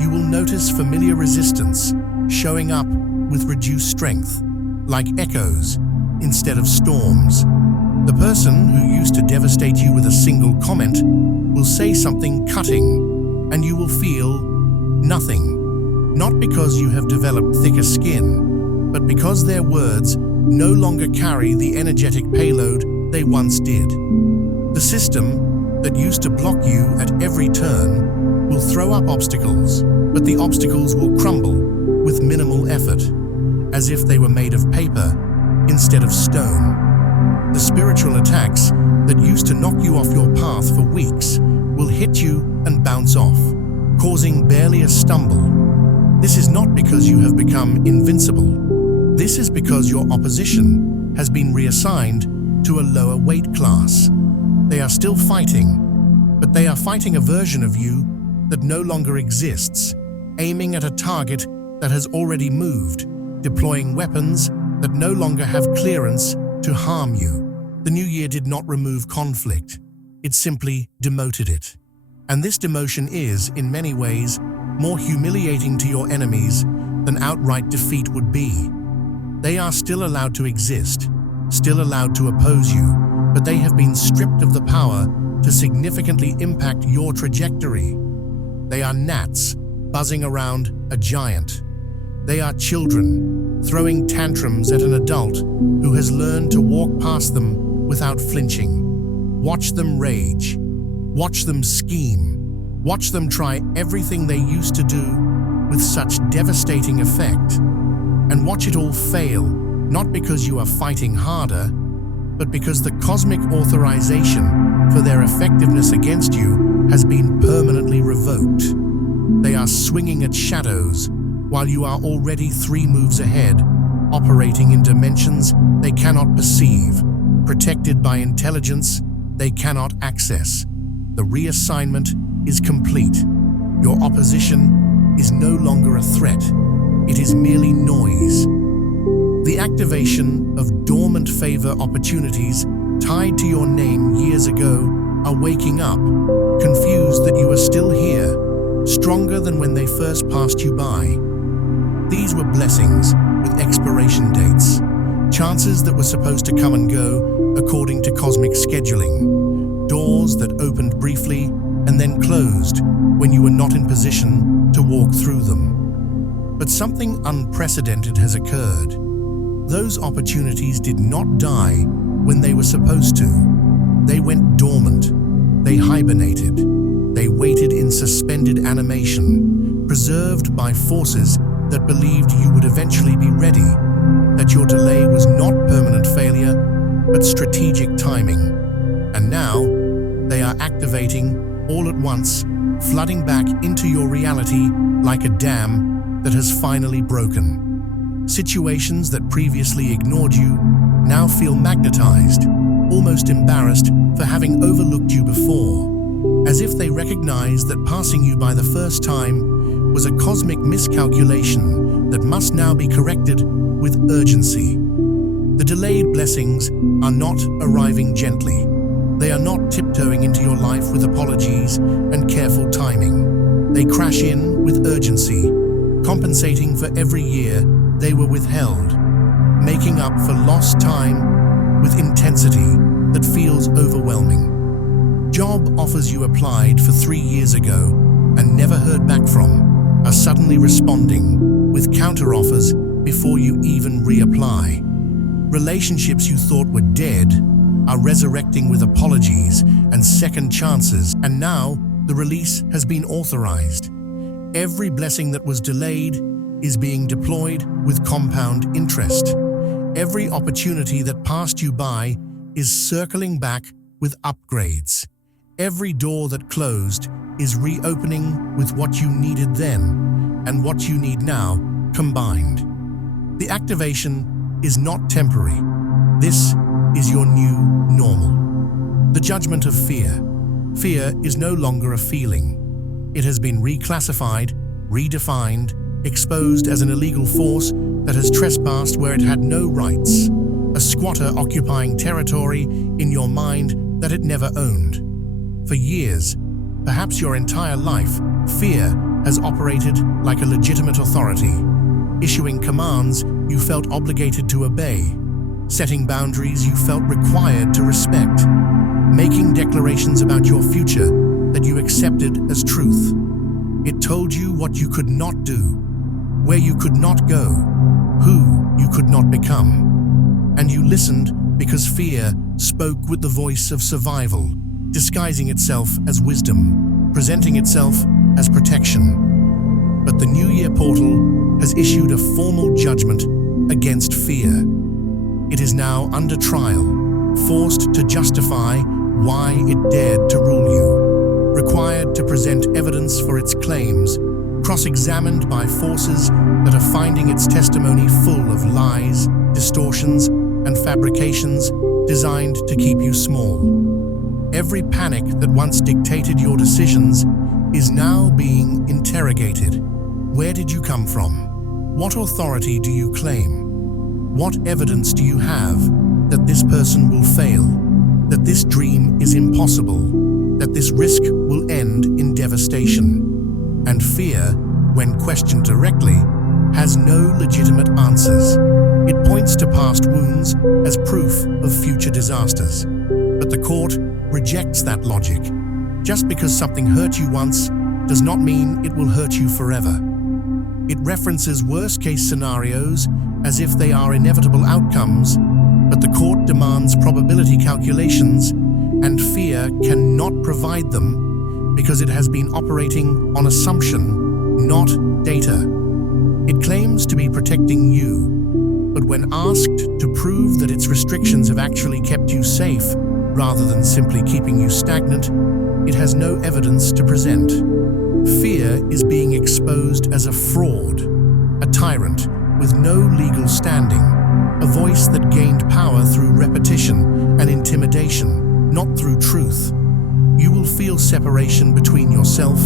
You will notice familiar resistance showing up with reduced strength, like echoes instead of storms. The person who used to devastate you with a single comment will say something cutting, and you will feel nothing. Not because you have developed thicker skin, but because their words no longer carry the energetic payload they once did. The system that used to block you at every turn will throw up obstacles, but the obstacles will crumble with minimal effort, as if they were made of paper instead of stone. The spiritual attacks that used to knock you off your path for weeks will hit you and bounce off, causing barely a stumble. This is not because you have become invincible. This is because your opposition has been reassigned to a lower weight class. They are still fighting, but they are fighting a version of you that no longer exists, aiming at a target that has already moved, deploying weapons that no longer have clearance to harm you. The new year did not remove conflict. It simply demoted it. And this demotion is, in many ways, more humiliating to your enemies than outright defeat would be. They are still allowed to exist, still allowed to oppose you, but they have been stripped of the power to significantly impact your trajectory. They are gnats buzzing around a giant. They are children throwing tantrums at an adult who has learned to walk past them without flinching. Watch them rage. Watch them scheme. Watch them try everything they used to do with such devastating effect. And watch it all fail, not because you are fighting harder, but because the cosmic authorization for their effectiveness against you has been permanently revoked. They are swinging at shadows while you are already 3 moves ahead, operating in dimensions they cannot perceive, protected by intelligence they cannot access. The reassignment is complete. Your opposition is no longer a threat. It is merely noise. The activation of dormant favor opportunities tied to your name years ago are waking up, confused that you are still here, stronger than when they first passed you by. These were blessings, with expiration dates. Chances that were supposed to come and go according to cosmic scheduling. Doors that opened briefly and then closed when you were not in position to walk through them. But something unprecedented has occurred. Those opportunities did not die when they were supposed to. They went dormant. They hibernated. They waited in suspended animation, preserved by forces that believed you would eventually be ready, that your delay was not permanent failure, but strategic timing. And now, they are activating all at once, flooding back into your reality like a dam that has finally broken. Situations that previously ignored you now feel magnetized, almost embarrassed for having overlooked you before, as if they recognize that passing you by the first time was a cosmic miscalculation that must now be corrected with urgency. The delayed blessings are not arriving gently. They are not tiptoeing into your life with apologies and careful timing. They crash in with urgency, compensating for every year they were withheld, making up for lost time with intensity that feels overwhelming. Job offers you applied for 3 years ago and never heard back from are suddenly responding with counteroffers before you even reapply. Relationships you thought were dead are resurrecting with apologies and second chances, and now the release has been authorized. Every blessing that was delayed is being deployed with compound interest. Every opportunity that passed you by is circling back with upgrades. Every door that closed is reopening with what you needed then and what you need now combined. The activation is not temporary. This is your new normal. The judgment of fear. Fear is no longer a feeling. It has been reclassified, redefined, exposed as an illegal force that has trespassed where it had no rights. A squatter occupying territory in your mind that it never owned. For years, perhaps your entire life, fear has operated like a legitimate authority, issuing commands you felt obligated to obey, setting boundaries you felt required to respect, making declarations about your future that you accepted as truth. It told you what you could not do, where you could not go, who you could not become. And you listened because fear spoke with the voice of survival, disguising itself as wisdom, presenting itself as protection. But the New Year portal has issued a formal judgment against fear. It is now under trial, forced to justify why it dared to rule you, required to present evidence for its claims, cross-examined by forces that are finding its testimony full of lies, distortions, and fabrications designed to keep you small. Every panic that once dictated your decisions is now being interrogated. Where did you come from? What authority do you claim? What evidence do you have that this person will fail, that this dream is impossible, that this risk will end in devastation? And fear, when questioned directly, has no legitimate answers. It points to past wounds as proof of future disasters. But the court rejects that logic. Just because something hurt you once does not mean it will hurt you forever. It references worst-case scenarios as if they are inevitable outcomes, but the court demands probability calculations, and fear cannot provide them because it has been operating on assumption, not data. It claims to be protecting you, but when asked to prove that its restrictions have actually kept you safe rather than simply keeping you stagnant, it has no evidence to present. Fear is being exposed as a fraud, a tyrant with no legal standing, a voice that gained power through repetition and intimidation, not through truth. You will feel separation between yourself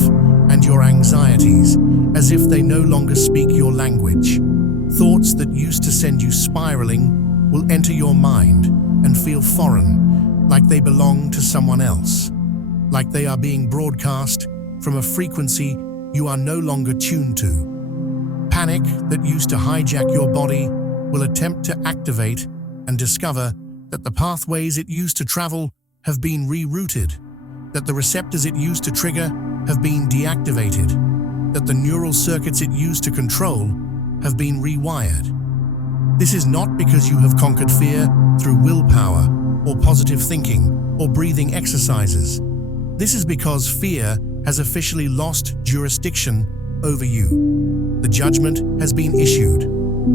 and your anxieties, as if they no longer speak your language. Thoughts that used to send you spiraling will enter your mind and feel foreign, like they belong to someone else, like they are being broadcast from a frequency you are no longer tuned to. panic that used to hijack your body will attempt to activate and discover that the pathways it used to travel have been rerouted, that the receptors it used to trigger have been deactivated, that the neural circuits it used to control have been rewired. This is not because you have conquered fear through willpower or positive thinking or breathing exercises. This is because fear has officially lost jurisdiction over you. The judgment has been issued.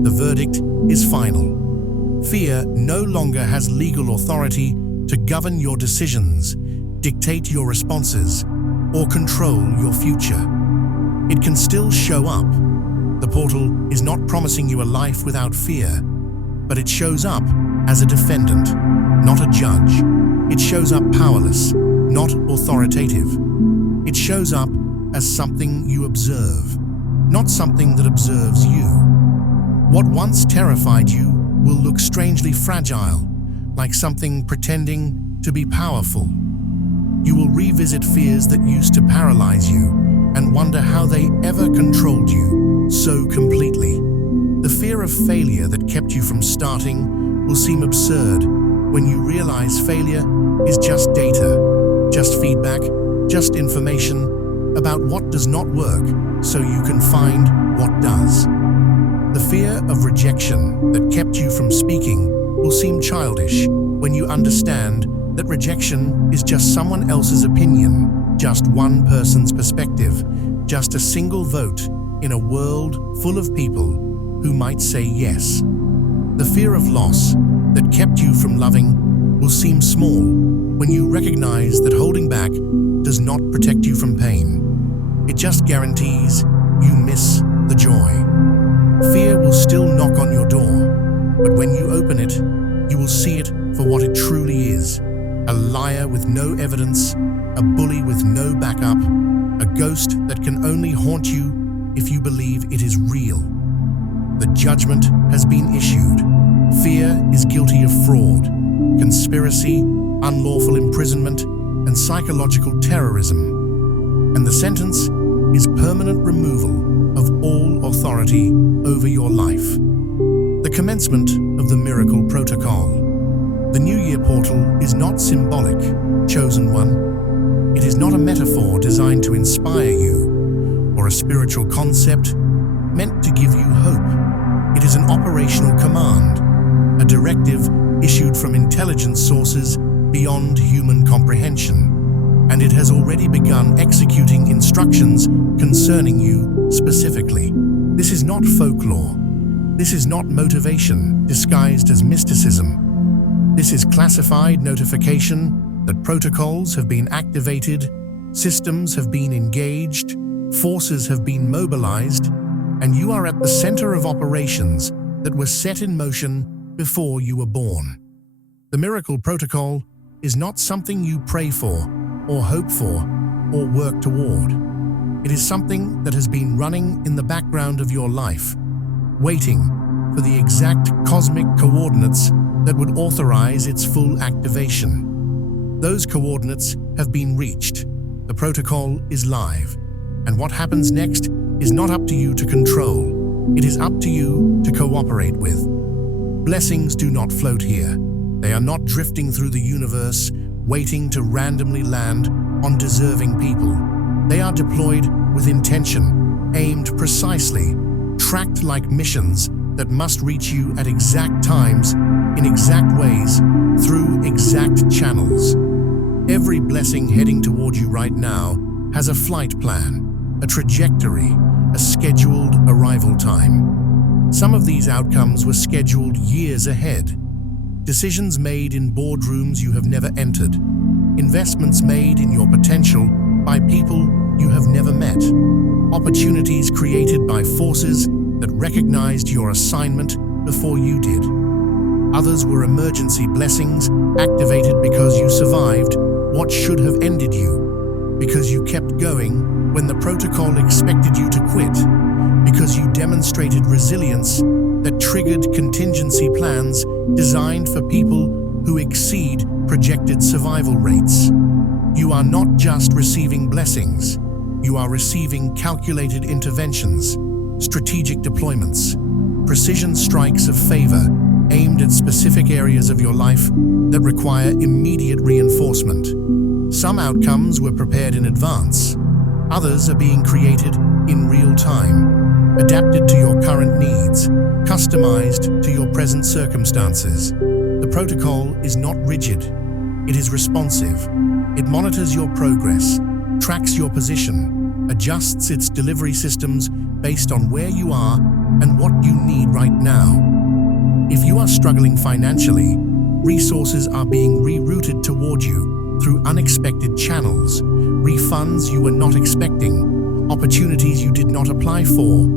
The verdict is final. Fear no longer has legal authority to govern your decisions, dictate your responses, or control your future. It can still show up. The portal is not promising you a life without fear, but it shows up as a defendant, not a judge. It shows up powerless, not authoritative. It shows up as something you observe, not something that observes you. What once terrified you will look strangely fragile, like something pretending to be powerful. You will revisit fears that used to paralyze you and wonder how they ever controlled you so completely. The fear of failure that kept you from starting will seem absurd when you realize failure is just data, just feedback, just information about what does not work so you can find what does. The fear of rejection that kept you from speaking will seem childish when you understand that rejection is just someone else's opinion, just one person's perspective, just a single vote in a world full of people who might say yes. The fear of loss that kept you from loving will seem small when you recognize that holding back does not protect you from pain. It just guarantees you miss the joy. Fear will still knock on your door, but when you open it, you will see it for what it truly is. A liar with no evidence, a bully with no backup, a ghost that can only haunt you if you believe it is real. The judgment has been issued. Fear is guilty of fraud, conspiracy, unlawful imprisonment, and psychological terrorism. And the sentence is permanent removal of all authority over your life. The commencement of the miracle protocol. The New Year portal is not symbolic, chosen one. It is not a metaphor designed to inspire you, or a spiritual concept meant to give you hope. It is an operational command, a directive issued from intelligence sources beyond human comprehension. And it has already begun executing instructions concerning you specifically. This is not folklore. This is not motivation disguised as mysticism. This is classified notification that protocols have been activated, systems have been engaged, forces have been mobilized, and you are at the center of operations that were set in motion before you were born. The miracle protocol is not something you pray for, or hope for, or work toward. It is something that has been running in the background of your life, waiting for the exact cosmic coordinates that would authorize its full activation. Those coordinates have been reached. The protocol is live, and what happens next is not up to you to control. It is up to you to cooperate with. Blessings do not float here. They are not drifting through the universe, waiting to randomly land on deserving people. They are deployed with intention, aimed precisely, tracked like missions that must reach you at exact times, in exact ways, through exact channels. Every blessing heading toward you right now has a flight plan, a trajectory, a scheduled arrival time. Some of these outcomes were scheduled years ahead. Decisions made in boardrooms you have never entered. Investments made in your potential by people you have never met. Opportunities created by forces that recognized your assignment before you did. Others were emergency blessings activated because you survived what should have ended you, because you kept going when the protocol expected you to quit, because you demonstrated resilience that triggered contingency plans designed for people who exceed projected survival rates. You are not just receiving blessings, you are receiving calculated interventions, strategic deployments, precision strikes of favor aimed at specific areas of your life that require immediate reinforcement. Some outcomes were prepared in advance. Others are being created in real time, adapted to your current needs, customized to your present circumstances. The protocol is not rigid. It is responsive. It monitors your progress, tracks your position, adjusts its delivery systems based on where you are and what you need right now. If you are struggling financially, resources are being rerouted toward you through unexpected channels, refunds you were not expecting, opportunities you did not apply for,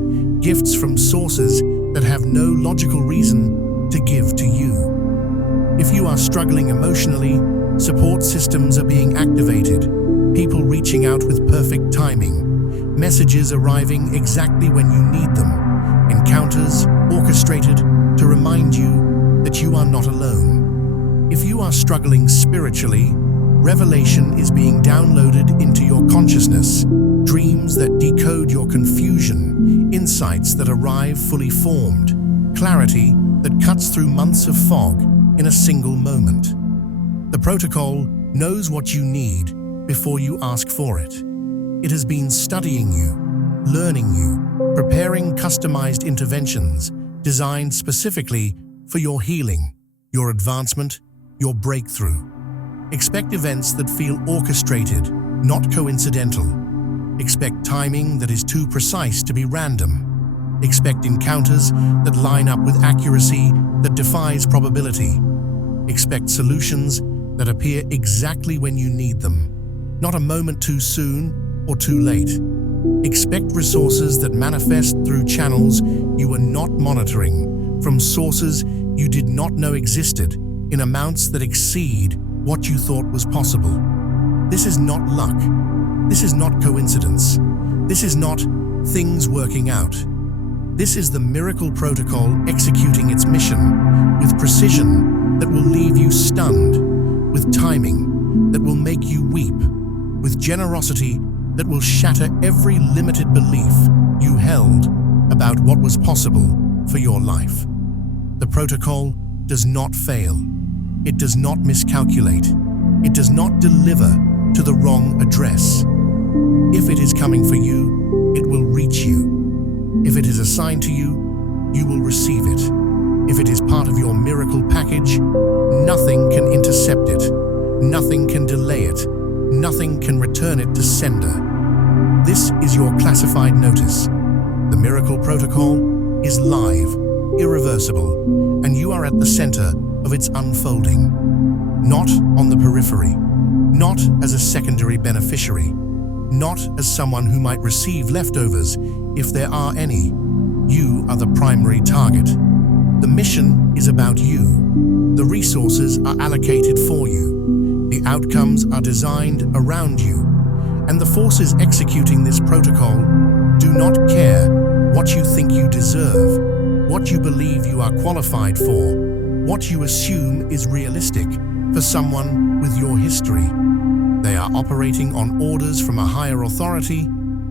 gifts from sources that have no logical reason to give to you. If you are struggling emotionally, support systems are being activated, people reaching out with perfect timing, messages arriving exactly when you need them, encounters orchestrated to remind you that you are not alone. If you are struggling spiritually, revelation is being downloaded into your consciousness, dreams that decode your confusion, insights that arrive fully formed, clarity that cuts through months of fog in a single moment. The protocol knows what you need before you ask for it. It has been studying you, learning you, preparing customized interventions designed specifically for your healing, your advancement, your breakthrough. Expect events that feel orchestrated, not coincidental. Expect timing that is too precise to be random. Expect encounters that line up with accuracy that defies probability. Expect solutions that appear exactly when you need them, not a moment too soon or too late. Expect resources that manifest through channels you were not monitoring, from sources you did not know existed, in amounts that exceed what you thought was possible. This is not luck. This is not coincidence. This is not things working out. This is the miracle protocol executing its mission with precision that will leave you stunned, with timing that will make you weep, with generosity that will shatter every limited belief you held about what was possible for your life. The protocol does not fail. It does not miscalculate. It does not deliver to the wrong address. If it is coming for you, it will reach you. If it is assigned to you, you will receive it. If it is part of your miracle package, nothing can intercept it. Nothing can delay it. Nothing can return it to sender. This is your classified notice. The miracle protocol is live, irreversible, and you are at the center of its unfolding. Not on the periphery, not as a secondary beneficiary, not as someone who might receive leftovers if there are any. You are the primary target. The mission is about you. The resources are allocated for you. The outcomes are designed around you. And the forces executing this protocol do not care what you think you deserve, what you believe you are qualified for, what you assume is realistic for someone with your history. They are operating on orders from a higher authority,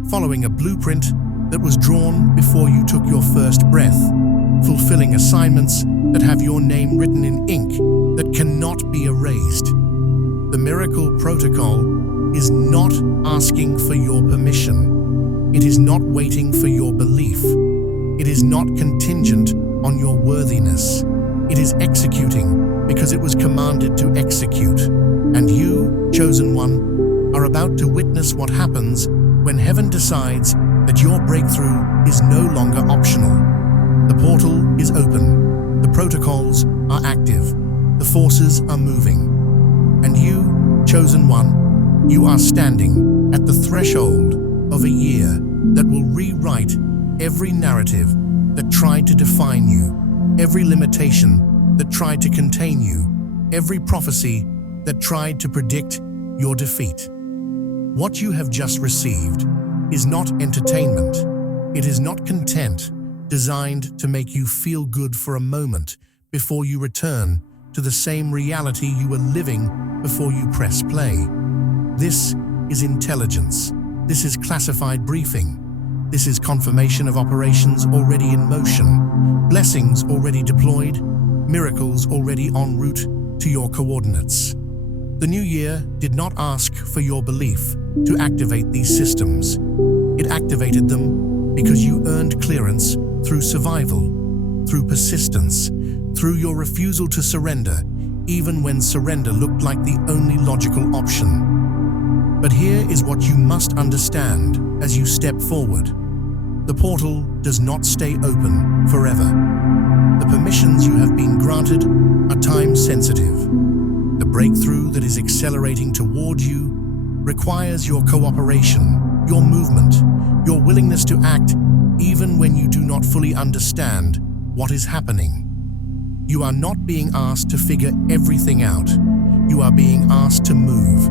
following a blueprint that was drawn before you took your first breath, fulfilling assignments that have your name written in ink that cannot be erased. The miracle protocol is not asking for your permission. It is not waiting for your belief. It is not contingent on your worthiness. It is executing because it was commanded to execute. And you, chosen one, are about to witness what happens when heaven decides that your breakthrough is no longer optional. The portal is open. The protocols are active. The forces are moving. And you, chosen one, you are standing at the threshold of a year that will rewrite every narrative that tried to define you, every limitation that tried to contain you, every prophecy that tried to predict your defeat. What you have just received is not entertainment. It is not content designed to make you feel good for a moment before you return to the same reality you were living before you press play. This is intelligence. This is classified briefing. This is confirmation of operations already in motion, blessings already deployed, miracles already en route to your coordinates. The new year did not ask for your belief to activate these systems. It activated them because you earned clearance through survival, through persistence, through your refusal to surrender, even when surrender looked like the only logical option. But here is what you must understand as you step forward. The portal does not stay open forever. The permissions you have been granted are time-sensitive. The breakthrough that is accelerating toward you requires your cooperation, your movement, your willingness to act even when you do not fully understand what is happening. You are not being asked to figure everything out. You are being asked to move,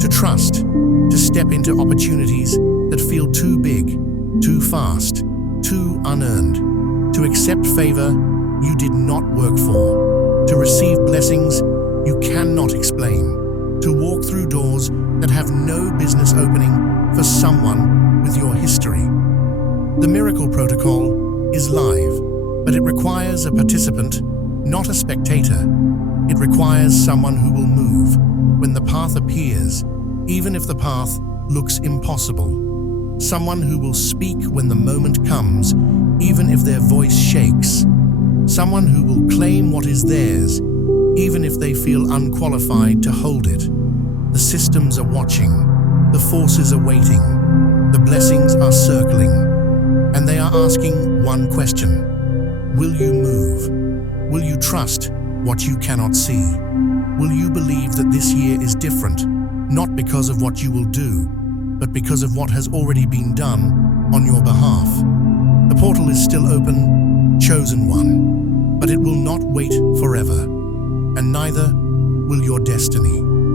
to trust, to step into opportunities that feel too big, too fast, too unearned, to accept favor you did not work for, to receive blessings you cannot explain, to walk through doors that have no business opening for someone with your history. The miracle protocol is live, but it requires a participant, not a spectator. It requires someone who will move when the path appears, even if the path looks impossible. Someone who will speak when the moment comes, even if their voice shakes. Someone who will claim what is theirs, even if they feel unqualified to hold it. The systems are watching, the forces are waiting, the blessings are circling, and they are asking one question. Will you move? Will you trust what you cannot see? Will you believe that this year is different, not because of what you will do, but because of what has already been done on your behalf? The portal is still open, chosen one, but it will not wait forever, and neither will your destiny.